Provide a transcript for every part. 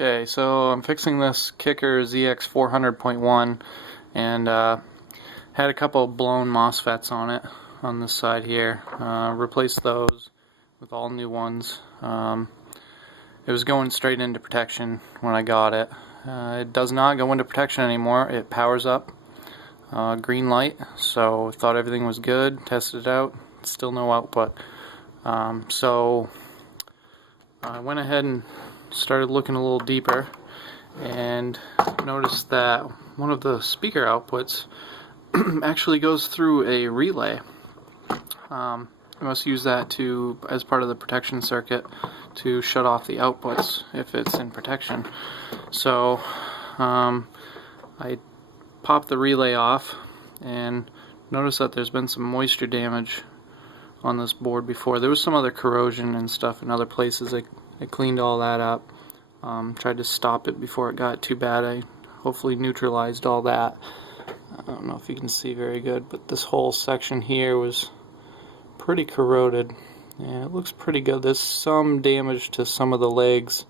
Okay, so I'm fixing this kicker ZX400.1 and had a couple blown MOSFETs on it on this side here. Replaced those with all new ones. It was going straight into protection when I got it. It does not go into protection anymore. It powers up. Green light, so thought everything was good, tested it out, still no output. So I went ahead and started looking a little deeper and noticed that one of the speaker outputs actually goes through a relay. I must use that as part of the protection circuit to shut off the outputs if it's in protection. So I popped the relay off and noticed that there's been some moisture damage on this board before. There was some other corrosion and stuff in other places. I cleaned all that up, tried to stop it before it got too bad. I hopefully neutralized all that. I don't know if you can see very good, but this whole section here was pretty corroded, and it looks pretty good. There's some damage to some of the legs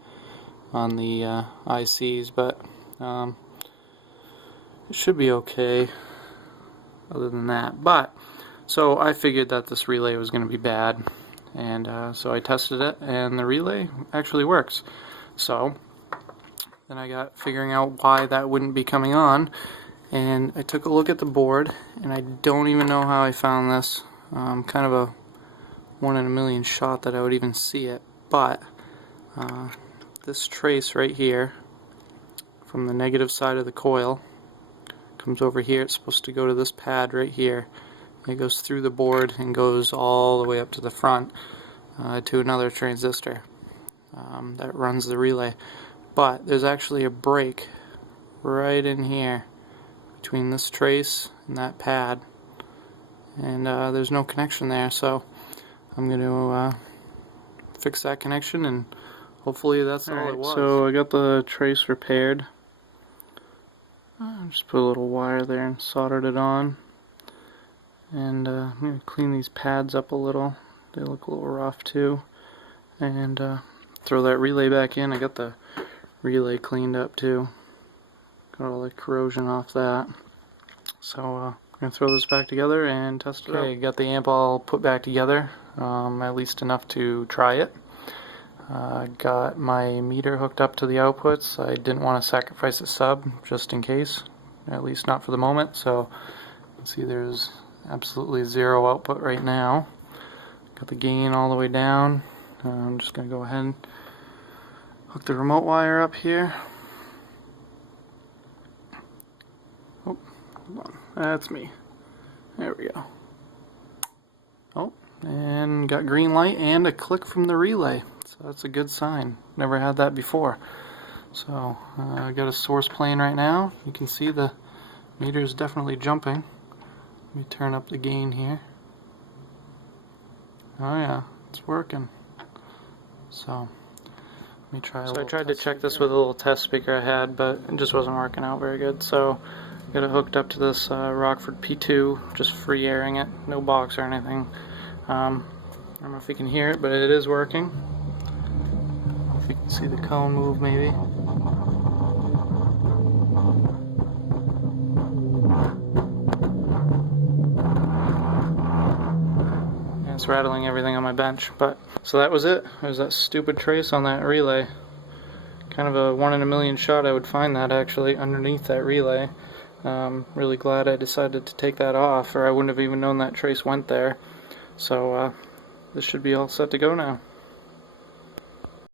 on the ICs, but it should be okay other than that. But so I figured that this relay was going to be bad, and so I tested it, and the relay actually works. So then I got figuring out why that wouldn't be coming on, and I took a look at the board, and I don't even know how I found this. Kind of a 1 in a million shot that I would even see it, but this trace right here from the negative side of the coil comes over here. It's supposed to go to this pad right here. It goes through the board and goes all the way up to the front to another transistor that runs the relay. But there's actually a break right in here between this trace and that pad, and there's no connection there, so I'm going to fix that connection, and hopefully that's all it was. So I got the trace repaired. Just put a little wire there and soldered it on. And I'm going to clean these pads up a little. They look a little rough too. And throw that relay back in. I got the relay cleaned up too. Got all the corrosion off that. So I'm going to throw this back together and test it out. Okay, got the amp all put back together, at least enough to try it. Got my meter hooked up to the outputs. I didn't want to sacrifice a sub just in case, at least not for the moment. So you can see there's absolutely zero output right now. Got the gain all the way down. I'm just going to go ahead and hook the remote wire up here. Oh, hold on. That's me. There we go. Oh, and got green light and a click from the relay. So that's a good sign. Never had that before. So I got a source playing right now. You can see the meter is definitely jumping. Let me turn up the gain here. Oh yeah, it's working. So let me try. So I tried to check this with a little test speaker I had, but it just wasn't working out very good. So I got it hooked up to this Rockford P2, just free airing it, no box or anything. I don't know if you can hear it, but it is working. I don't know if you can see the cone move maybe. And it's rattling everything on my bench. But so that was it. There's that stupid trace on that relay. Kind of a 1 in a million shot I would find that actually underneath that relay. Really glad I decided to take that off, or I wouldn't have even known that trace went there. So this should be all set to go now.